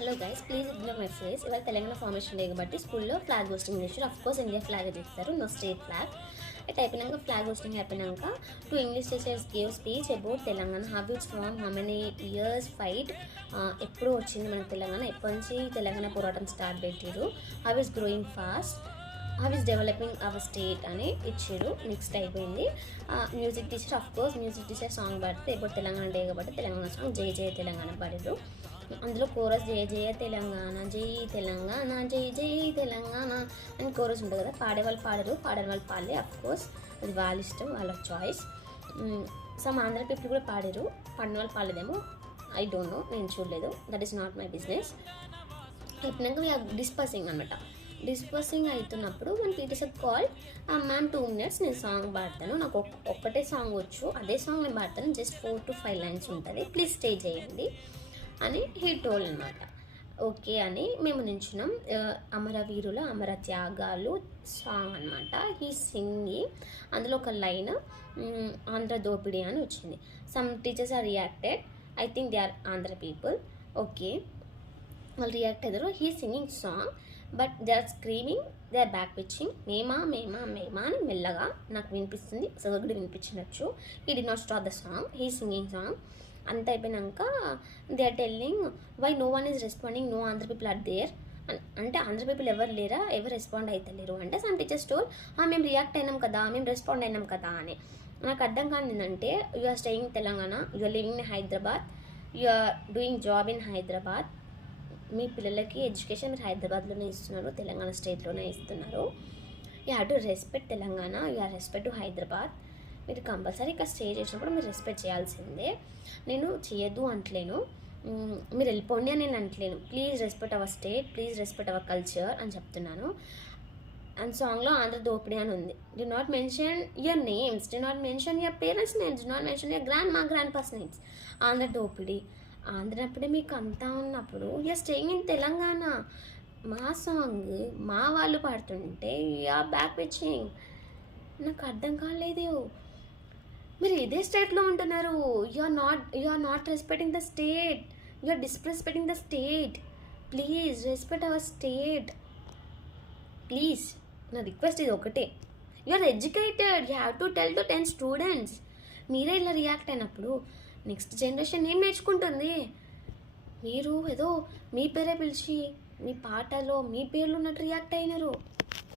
Hello guys, please ignore my face. ఇవాళ Telangana formation day కాబట్టి స్కూల్లో ఫ్లాగ్ హోస్టింగ్ చేశారు. అఫ్ కోర్స్ ఇండియా ఫ్లాగ్ చేస్తారు, నో స్టేట్ ఫ్లాగ్. అయితే అయిపోయినాక ఫ్లాగ్ హోస్టింగ్ అయిపోయినాక 2 English teachers gave speech about Telangana, how it's from, how many years fight, ఎప్పుడు వచ్చింది మనకు తెలంగాణ, ఎప్పటి నుంచి తెలంగాణ పోరాటం స్టార్ట్ పెట్టారు, how is growing fast, how is developing our state అని ఇచ్చారు. నెక్స్ట్ అయిపోయింది music teacher. Of course music teacher song పాడితే ఇప్పుడు తెలంగాణ డే కాబట్టి తెలంగాణ సాంగ్ జై జయ తెలంగాణ పాడారు. అందులో కోరస్ జయ జయ తెలంగాణ, జై తెలంగాణ, జై జై తెలంగాణ అని కోరస్ ఉంటుంది కదా. పాడేవాళ్ళు పాడరు, పాడని వాళ్ళు పాడలే. అఫ్ కోర్స్ అది వాళ్ళ ఇష్టం, వాళ్ళ చాయిస్. సమ్ ఆంధ్ర పీపుల్ కూడా పాడారు, పాడిన వాళ్ళు పాడలేదేమో, ఐ డోంట్ నో, నేను చూడలేదు. That is not my business. అయిపోయినాక వీఆర్ డిస్పర్సింగ్ అనమాట. డిస్పర్సింగ్ అవుతున్నప్పుడు మన teacher sir call, ma'am 2 minutes నేను సాంగ్ పాడతాను, నాకు ఒక్కటే సాంగ్ వచ్చు, అదే సాంగ్ నేను పాడతాను, జస్ట్ 4 to 5 lines ఉంటుంది, ప్లీజ్ స్టే చేయండి అని హీ టోల్ అనమాట. ఓకే అని మేము నించున్నాం. అమరవీరుల అమర త్యాగాలు సాంగ్ అనమాట. He singing. అందులో ఒక లైన్ ఆంధ్ర దోపిడీ అని వచ్చింది. Some teachers are reacted, I think they are Andhra people. Okay, వాళ్ళు రియాక్ట్ అయ్యారు. He singing song but they are screaming, they are back pitching, మేమా మేమా మేమా అని మెల్లగా నాకు వినిపిస్తుంది, సగడు వినిపించినచ్చు. He did not stop the song, he singing song. అంత అయిపోయినాక they are telling why no one is responding, no Andhra people are there. అంటే ఆంధ్ర పీపుల్ ఎవరు లేరా, ఎవరు రెస్పాండ్ అవుతలేరు అంటే సమ్ టీచర్స్ టోల్, మేము రియాక్ట్ అయినాం కదా, మేము రెస్పాండ్ అయినాం కదా అని. నాకు అర్థం కాదు ఏంటంటే, you are staying Telangana, you are living in Hyderabad, you are doing job in Hyderabad, మీ పిల్లలకి ఎడ్యుకేషన్ మీరు హైదరాబాద్లోనే ఇస్తున్నారు, తెలంగాణ స్టేట్లోనే ఇస్తున్నారు. You have to respect Telangana, you have respect to Hyderabad. మీరు కంపల్సరీ ఇక్కడ స్టే చేసినప్పుడు మీరు రెస్పెక్ట్ చేయాల్సిందే. నేను చేయొద్దు అంటలేను, మీరు వెళ్ళిపోండి అని నేను అంటలేను. Please respect our state, please respect our culture అని చెప్తున్నాను. అండ్ సాంగ్లో ఆంధ్ర దోపిడీ అని ఉంది. Did not mention your names, did not mention your parents names, did not mention your grandpas names. Andhra దోపిడీ, ఆంధ్రప్పుడే మీకు అంతా ఉన్నప్పుడు యూఆర్ స్టేయింగ్ ఇన్ తెలంగాణ. మా సాంగ్ మా వాళ్ళు పాడుతుంటే యూఆర్ బ్యాక్ పిచ్చింగ్. నాకు అర్థం కాలేదు, మీరు ఇదే స్టేట్లో ఉంటున్నారు. You are not respecting the state, you are disrespecting the state. Please respect our state, please. నా రిక్వెస్ట్ ఇది ఒకటే. You are educated, you have to tell to 10 students. మీరే ఇలా రియాక్ట్ అయినప్పుడు నెక్స్ట్ జనరేషన్ ఏం నేర్చుకుంటుంది? మీరు ఏదో మీ పేరే పిలిచి మీ పాటలో మీ పేర్లు ఉన్నట్టు రియాక్ట్ అయినారు.